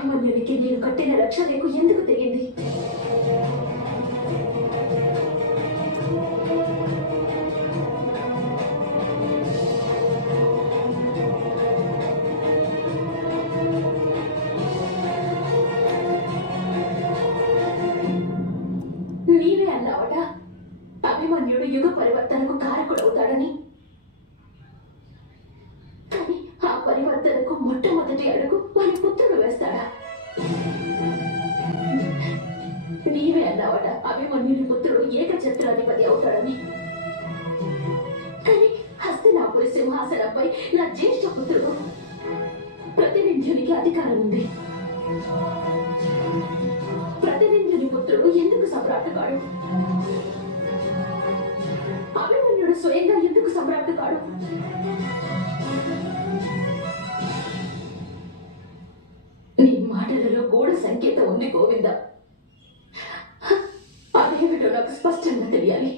అభిమన్యునికి నేను కట్టిన రక్ష నీకు ఎందుకు తెగింది? నీవే అన్నావట అభిమన్యుడు యుగ పరివర్తనకు కారకుడవుతాడని. కానీ ఆ పరివర్తనకు మొట్టమొదటి అడుగు వారి పుత్రుడు వేస్తాడా? నీవే అన్నావట అభిమన్యుని పుత్రుడు ఏకఛత్రాధిపతి అవుతాడని. కానీ హస్తినాపురి సింహాసనంపై నా జ్యేష్ఠ పుత్రుడు ప్రతివింధ్యునికి అధికారం ఉంది. ప్రతివింధ్యుని పుత్రుడు ఎందుకు సమ్రాట్ కాడు? అభిమన్యుడు స్వయంగా ఎందుకు సమ్రాట్ కాడు? నీ మాటలలో గూఢ సంకేతం ఉంది గోవింద. అదేమిటో నాకు స్పష్టంగా తెలియాలి.